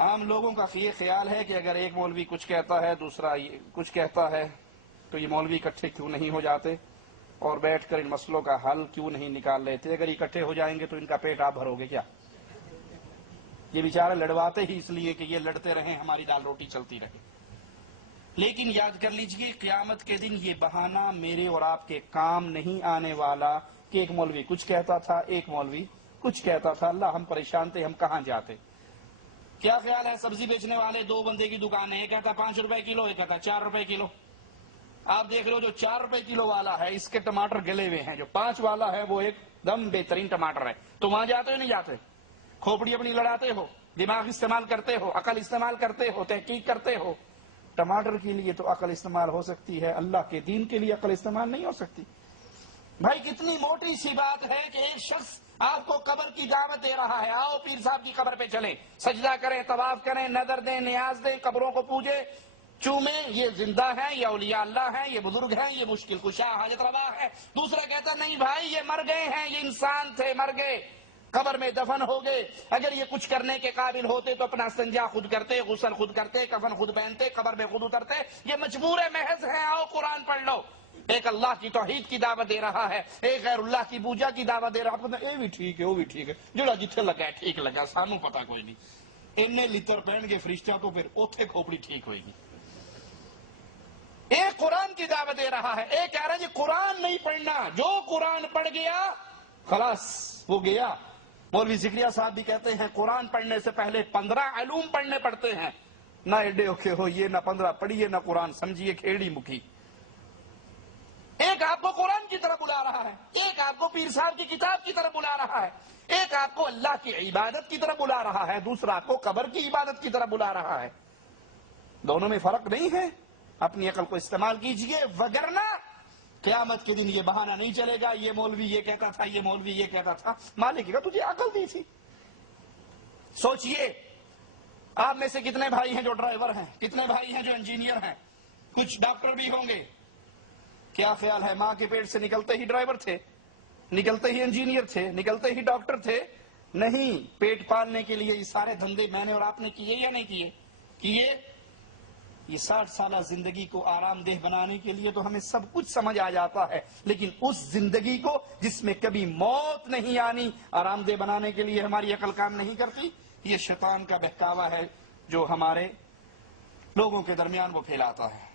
عام لوگوں کا یہ خیال ہے کہ اگر ایک مولوی کچھ کہتا ہے دوسرا کچھ کہتا ہے تو یہ مولوی اکٹھے کیوں نہیں ہو جاتے اور بیٹھ کر ان مسئلوں کا حل کیوں نہیں نکال لیتے؟ اگر اکٹھے ہو جائیں گے تو ان کا پیٹ آپ بھرو گے کیا؟ یہ بیچارے لڑواتے ہی اس لیے کہ یہ لڑتے رہیں، ہماری دال روٹی چلتی رہے۔ لیکن یاد کر لیجئے قیامت کے دن یہ بہانہ میرے اور آپ کے کام نہیں آنے والا کہ ایک مولوی کچھ کہتا تھا ایک مولوی کچھ کہتا تھا۔ اللہ ہم پریشان تھے، ہم کہاں جاتے؟ کیا خیال ہے سبزی بیچنے والے دو بندے کی دکان ہے، ایک کہتا 5 روپے کلو، ایک کہتا 4 روپے کلو۔ آپ دیکھ لو جو 4 روپے کلو والا ہے اس کے ٹماٹر گلے ہوئے ہیں، جو 5 والا ہے وہ ایک دم بہترین ٹماٹر ہے۔ تو وہاں جاتے ہو نہیں جاتے؟ کھوپڑی اپنی لڑاتے ہو، دماغ استعمال کرتے ہو، عقل استعمال کرتے ہو، تحقیق کرتے ہو۔ ٹماٹر کے لیے تو عقل استعمال ہو سکتی ہے، اللہ کے دین کے لیے عقل استعمال نہیں ہو سکتی۔ بھائی کتنی موٹی سی بات ہے کہ ایک شخص آپ کو قبر کی دعوت دے رہا ہے، آؤ پیر صاحب کی قبر پہ چلیں، سجدہ کریں، طواف کریں، نظر دیں، نیاز دیں، قبروں کو پوجیں، چومیں، یہ زندہ ہیں، یہ اولیاء اللہ ہیں، یہ بزرگ ہیں، یہ مشکل کشا حاجت روا ہے۔ دوسرا کہتا نہیں بھائی یہ مر گئے ہیں، یہ انسان تھے، مر گئے، قبر میں دفن ہو گئے، اگر یہ کچھ کرنے کے قابل ہوتے تو اپنا استنجا خود کرتے، غسل خود کرتے، کفن خود پہنتے، قبر میں خود اترتے۔ یہ مجبور محض ہیں، آؤ قرآن پڑھ لو۔ ایک اللہ کی توحید کی دعوت دے رہا ہے، ایک غیر اللہ کی پوجا کی دعوت دے رہا ہے۔ اے بھی ٹھیک ہے وہ بھی ٹھیک ہے، جڑا جتھے لگا ہے ٹھیک لگا، سانو پتا کوئی نہیں۔ انہیں لتر پہن گے فرشتہ تو پھر اوتھے کھوپڑی ٹھیک ہوئے گی۔ ایک قرآن کی دعوت دے رہا ہے، ایک کہہ رہا ہے جی قرآن نہیں پڑھنا، جو قرآن پڑھ گیا خلاص وہ گیا۔ مولوی زکریا صاحب بھی کہتے ہیں قرآن پڑھنے سے پہلے 15 علوم پڑھنے پڑتے ہیں، نہ ایڈے اوکے ہو یہ، نہ 15 پڑھیے، نہ قرآن سمجھیے، کھیڑی مکھی۔ ایک آپ کو قرآن کی طرف بلا رہا ہے، ایک آپ کو پیر صاحب کی کتاب کی طرف بلا رہا ہے، ایک آپ کو اللہ کی عبادت کی طرف بلا رہا ہے، دوسرا آپ کو قبر کی عبادت کی طرف بلا رہا ہے۔ دونوں میں فرق نہیں ہے، اپنی عقل کو استعمال کیجئے، وگرنہ قیامت کے دن یہ بہانہ نہیں چلے گا یہ مولوی یہ کہتا تھا، یہ مولوی یہ کہتا تھا۔ مالک کا تجھے عقل دی تھی؟ سوچئے آپ میں سے کتنے بھائی ہیں جو ڈرائیور ہیں، کتنے بھائی ہیں جو انجینئر ہیں، کچھ ڈاکٹر بھی ہوں گے۔ کیا خیال ہے ماں کے پیٹ سے نکلتے ہی ڈرائیور تھے، نکلتے ہی انجینئر تھے، نکلتے ہی ڈاکٹر تھے؟ نہیں، پیٹ پالنے کے لیے یہ سارے دھندے میں نے اور آپ نے کیے یا نہیں کیے؟ کیے۔ یہ 60 سالہ زندگی کو آرام دہ بنانے کے لیے تو ہمیں سب کچھ سمجھ آ جاتا ہے، لیکن اس زندگی کو جس میں کبھی موت نہیں آنی آرام دہ بنانے کے لیے ہماری عقل کام نہیں کرتی۔ یہ شیطان کا بہکاوا ہے جو ہمارے لوگوں کے درمیان وہ پھیلاتا ہے۔